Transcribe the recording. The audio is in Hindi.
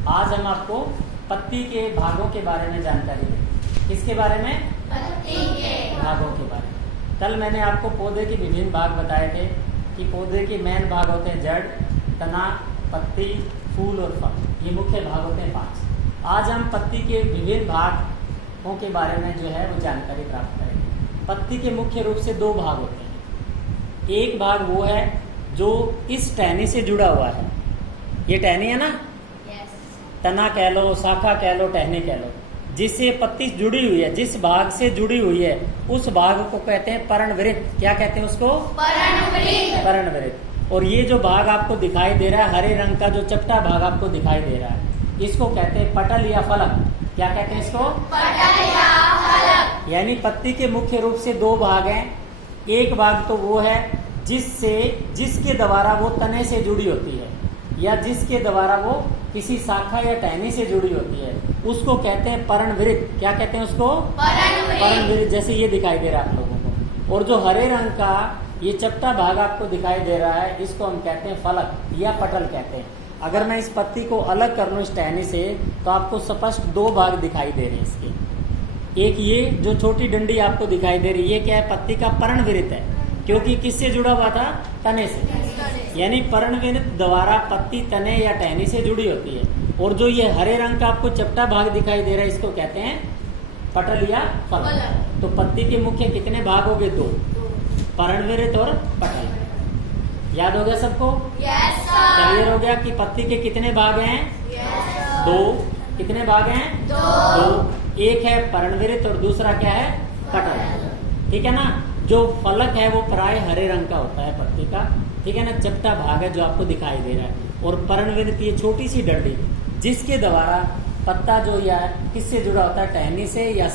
आज हम आपको पत्ती के भागों के बारे में जानकारी देंगे। किसके बारे में? पत्ती के भागों के बारे में। कल मैंने आपको पौधे के विभिन्न भाग बताए थे कि पौधे के मेन भाग होते हैं जड़, तना, पत्ती, फूल और फल। ये मुख्य भाग होते हैं 5। आज हम पत्ती के विभिन्न भागों के बारे में जो है वो जानकारी प्राप्त करेंगे। पत्ती के मुख्य रूप से 2 भाग होते हैं। एक भाग वो है जो इस टहनी से जुड़ा हुआ है। ये टहनी है ना, तना कह लो, शाखा कह लो, टहनी कह लो, जिससे पत्ती जुड़ी हुई है, जिस भाग से जुड़ी हुई है उस भाग को कहते हैं पर्णवृत्त। क्या कहते हैं उसको? पर्णवृत्त। और ये जो भाग आपको दिखाई दे रहा है, हरे रंग का जो चपटा भाग आपको दिखाई दे रहा है, इसको कहते हैं पटल या फलक। क्या कहते हैं इसको? पटल या फलक। यानी पत्ती के मुख्य रूप से 2 भाग हैं। एक भाग तो वो है जिसके द्वारा वो तने से जुड़ी होती है या जिसके द्वारा वो किसी शाखा या टहनी से जुड़ी होती है, उसको कहते हैं पर्णवृत्त। क्या कहते हैं उसको? पर्णवृत्त। जैसे ये दिखाई दे रहा है आप लोगों को। और जो हरे रंग का ये चपटा भाग आपको दिखाई दे रहा है, इसको हम कहते हैं फलक या पटल कहते हैं। अगर मैं इस पत्ती को अलग कर लूं इस टहनी से, तो आपको स्पष्ट 2 भाग दिखाई दे रहे हैं इसके। एक ये जो छोटी डंडी आपको दिखाई दे रही है, ये क्या है? पत्ती का पर्णवृत्त है, क्योंकि किससे जुड़ा हुआ था? तने से। यानी पर्णवृत्त द्वारा पत्ती तने या टहनी से जुड़ी होती है। और जो ये हरे रंग का आपको चपटा भाग दिखाई दे रहा है, इसको कहते हैं पटल या फलक। तो पत्ती के मुख्य कितने भाग हो गए? 2, पर्णवृत्त और पटल। याद हो गया सबको? क्लियर हो गया कि पत्ती के कितने भाग हैं? 2। कितने भाग हैं? 2। एक है पर्णवृत्त और दूसरा क्या है? पटल। ठीक है ना। जो फलक है वो प्राय हरे रंग का होता है पत्ती का, ठीक है ना। चपटा भाग है जो आपको दिखाई दे रहा है। और पर्णवृत्त ये छोटी सी डंडी जिसके द्वारा पत्ता जो या किससे जुड़ा होता है? टहनी से या